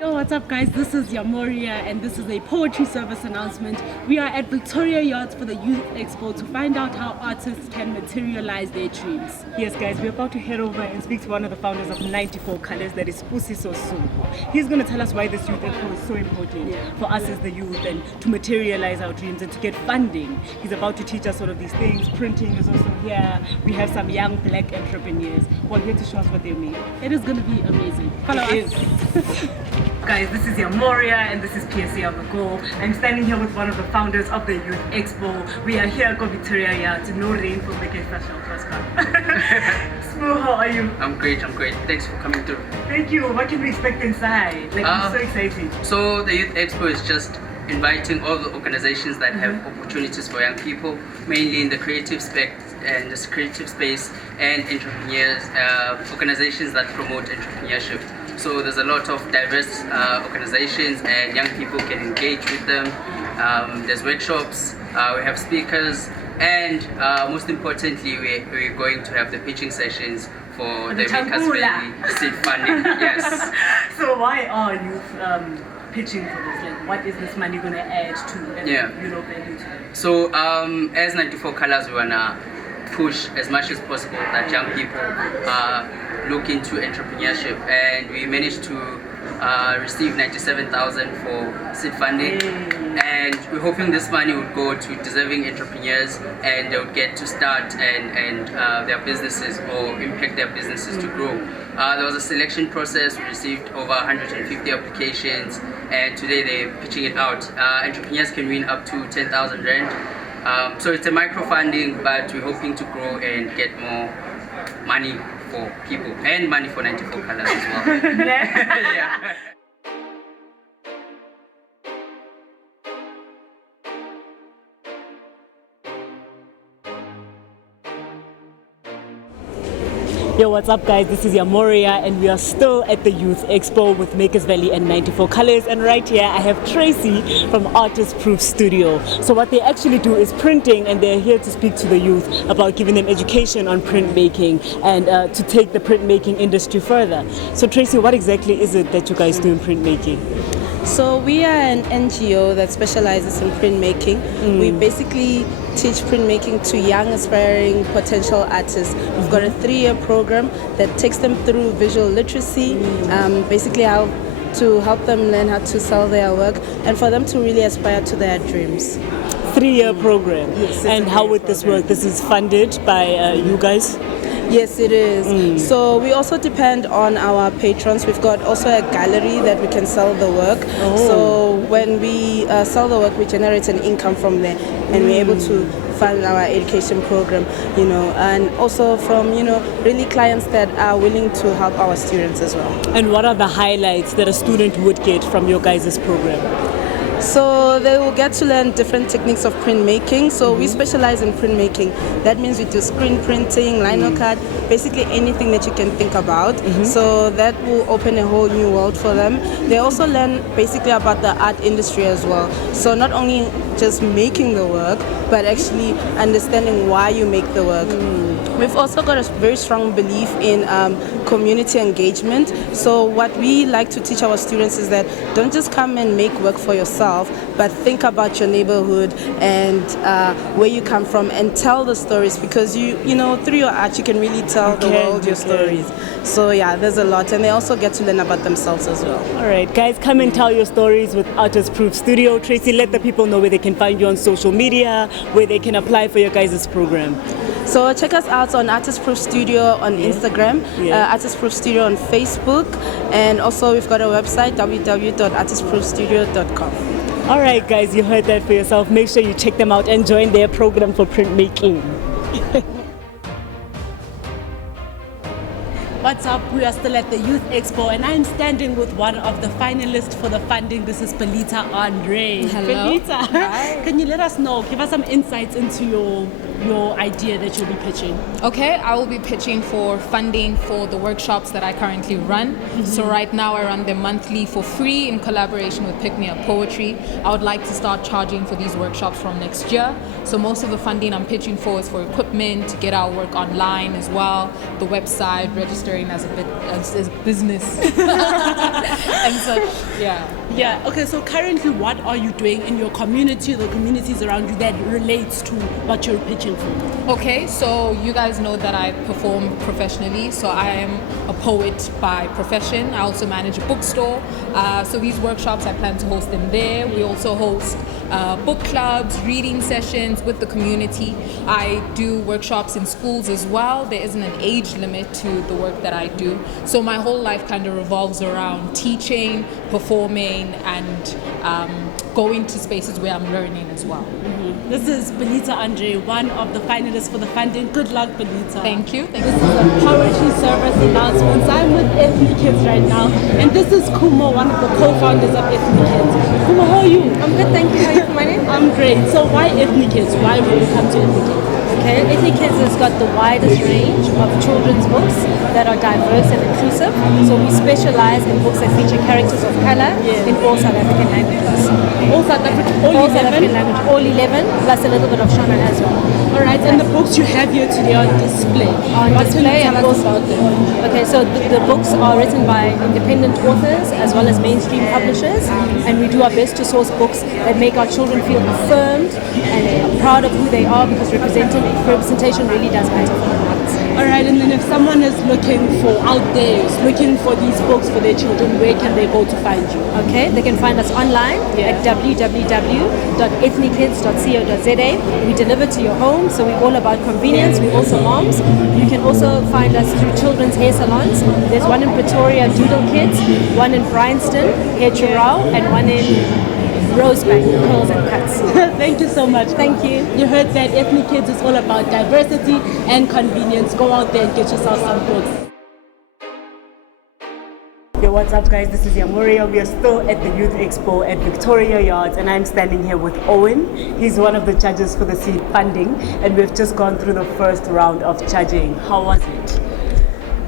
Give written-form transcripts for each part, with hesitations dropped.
Yo, what's up guys? This is Yamoria and this is a poetry service announcement. We are at Victoria Yachts for the Youth Expo to find out how artists can materialize their dreams. Yes guys, we're about to head over and speak to one of the founders of 94 Colors, that is Pusiso Soon. He's going to tell us why this Youth Expo is so important for us as the youth and to materialize our dreams and to get funding. He's about to teach us sort of these things. Printing is also here. We have some young black entrepreneurs who are here to show us what they made. It is going to be amazing. Follow us. Guys, this is Yamoria and this is PSA on the Go. I'm standing here with one of the founders of the Youth Expo. We are here at Victoria Yachts. No rain for making special first come. Smo, how are you? I'm great. Thanks for coming through. Thank you. What can we expect inside? I'm so excited. So the Youth Expo is just inviting all the organizations that have opportunities for young people, mainly in the creative space and the creative space and entrepreneurs, organizations that promote entrepreneurship. So there's a lot of diverse organizations and young people can engage with them. There's workshops, we have speakers, and most importantly, we're going to have the pitching sessions for the Makers Valley seed funding. Yes. So why are you pitching for this? Like, what is this money going to add to value to? So as 94 Colors, we wanna push as much as possible that young people look into entrepreneurship, and we managed to receive 97,000 for seed funding, and we're hoping this money would go to deserving entrepreneurs and they would get to start and their businesses or impact their businesses to grow. There was a selection process. We received over 150 applications, and today they're pitching it out. Entrepreneurs can win up to 10,000 rand. So it's a micro funding, but we're hoping to grow and get more money for people and money for 94 Colors as well. Yeah. Yo, what's up guys? This is Yamoria and we are still at the Youth Expo with Makers Valley and 94 Colors, and right here I have Tracy from Artist Proof Studio. So what they actually do is printing, and they're here to speak to the youth about giving them education on printmaking and to take the printmaking industry further. So Tracy, what exactly is it that you guys do in printmaking? So we are an NGO that specializes in printmaking. We basically teach printmaking to young aspiring potential artists. We've got a 3-year program that takes them through visual literacy, basically how to help them learn how to sell their work and for them to really aspire to their dreams. 3-year program. Yes. And how would this work? This is funded by you guys? Yes, it is. So we also depend on our patrons. We've got also a gallery that we can sell the work. So when we sell the work, we generate an income from there, and we're able to fund our education program, and also from, really clients that are willing to help our students as well. And what are the highlights that a student would get from your guys' program? So they will get to learn different techniques of printmaking. So we specialize in printmaking. That means we do screen printing, lino cut, basically anything that you can think about. So that will open a whole new world for them. They also learn basically about the art industry as well. So not only just making the work, but actually understanding why you make the work. We've also got a very strong belief in community engagement. So what we like to teach our students is that don't just come and make work for yourself, but think about your neighborhood and where you come from, and tell the stories, because through your art you can really tell the world your stories. So yeah, there's a lot, and they also get to learn about themselves as well. All right, guys, come and tell your stories with Artist Proof Studio. Tracy, let the people know where they can find you on social media, where they can apply for your guys' program. So check us out on Artist Proof Studio on Instagram, Artist Proof Studio on Facebook, and also we've got a website, www.artistproofstudio.com. All right, guys, you heard that for yourself. Make sure you check them out and join their program for printmaking. What's up? We are still at the Youth Expo and I'm standing with one of the finalists for the funding. This is Belita Andre. Hello. Belita, Hi. Can you let us know, give us some insights into your your idea that you'll be pitching? Okay, I will be pitching for funding for the workshops that I currently run. So right now I run them monthly for free in collaboration with Pick Me Up Poetry. I would like to start charging for these workshops from next year. So most of the funding I'm pitching for is for equipment, to get our work online as well, the website, registering as a business and such. Yeah, okay, so currently what are you doing in your community, the communities around you that relates to what you're pitching for? Okay, so you guys know that I perform professionally, so I am a poet by profession. I also manage a bookstore. So these workshops, I plan to host them there. We also host book clubs, reading sessions with the community. I do workshops in schools as well. There isn't an age limit to the work that I do. So my whole life kind of revolves around teaching, performing, and going to spaces where I'm learning as well. This is Benita Andre, one of the finalists for the funding. Good luck, Benita. Thank you. This is a poetry service announcement. I'm with Ethnic Kids right now, and this is Kumo, one of the co-founders of Ethnic Kids. Kumo, how are you? I'm good, thank you. How are you? My name? I'm great. So why Ethnic Kids? Why would you come to Ethnic Kids? Okay, Ethnic Kids has got the widest range of children's books that are diverse and inclusive. So we specialize in books that feature characters of color in all South African languages. All South African, All South African language, all 11, plus a little bit of Shona as well. All right, and the books you have here today are on display. On What display can and you tell us also, about them? okay, so the books are written by independent authors as well as mainstream publishers, and we do our best to source books that make our children feel affirmed and proud of who they are, because representation really does matter for them. All right, and then if someone is looking for out there, is looking for these books for their children, where can they go to find you? Okay, they can find us online at www.ethnickids.co.za. We deliver to your home, so we're all about convenience. We're also moms. You can also find us through children's hair salons. There's one in Pretoria, Doodle Kids, one in Bryanston, Hair Churao, and one in Rosebank, Curls and Cuts. Thank you so much. Thank you. You heard that Ethnic Kids is all about diversity and convenience. Go out there and get yourself some books. Yo, what's up guys, this is Yamuria. We are still at the Youth Expo at Victoria Yards, and I'm standing here with Owen. He's one of the judges for the seed funding, and we've just gone through the first round of judging. How was it?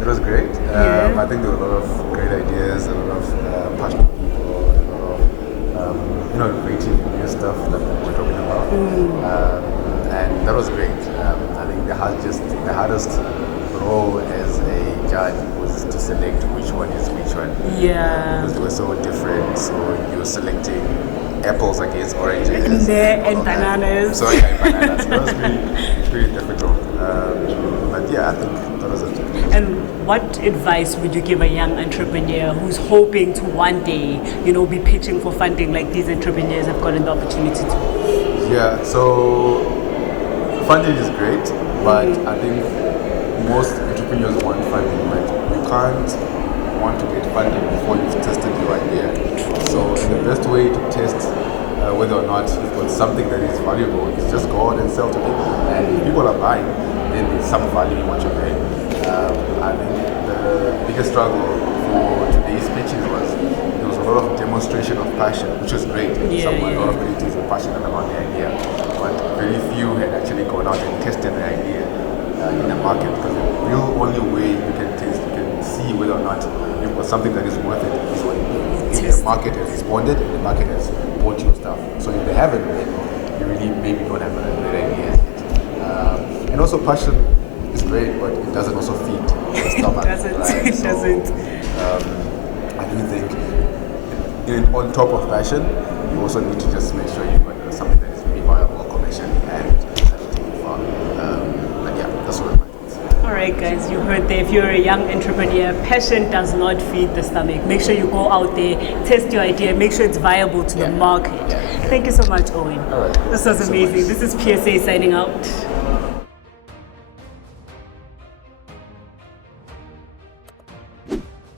It was great. I think there were a lot of great ideas, a lot of passionate people, a lot of creative new stuff that we're talking about, and that was great. I think the hardest role as a judge was to select which one is which one. Yeah. Because they were so different. So you're selecting apples against oranges And bananas. So yeah, bananas. That was pretty difficult. But yeah, I think that was it. And what advice would you give a young entrepreneur who's hoping to one day, be pitching for funding like these entrepreneurs have gotten the opportunity to? Yeah, so funding is great, but I think most entrepreneurs want funding, but you can't want to get funding before you've tested your idea. So the best way to test whether or not you've got something that is valuable is just go out and sell to people. And if people are buying, then there's some value in what you're paying. I think the biggest struggle for today's pitches was there was a lot of demonstration of passion, which was great. A lot of creatives were passionate about the idea, but very few had actually gone out and tested the idea in the market, because the real only way you can test, you can see whether or not you've got something that is worth it is when the market has responded and the market has bought your stuff. So if they haven't, then you really maybe don't have a great idea yet. And also passion is great, but it doesn't also feed the stomach. It doesn't. I do think on top of passion, you also need to just make sure you've got something that is really viable commercially and take it far. But yeah, that's what my thoughts. All right, guys, you heard that if you're a young entrepreneur, passion does not feed the stomach. Make sure you go out there, test your idea, make sure it's viable to the market. Yeah. Thank you so much, Owen. All right. This was amazing. This is PSA signing out.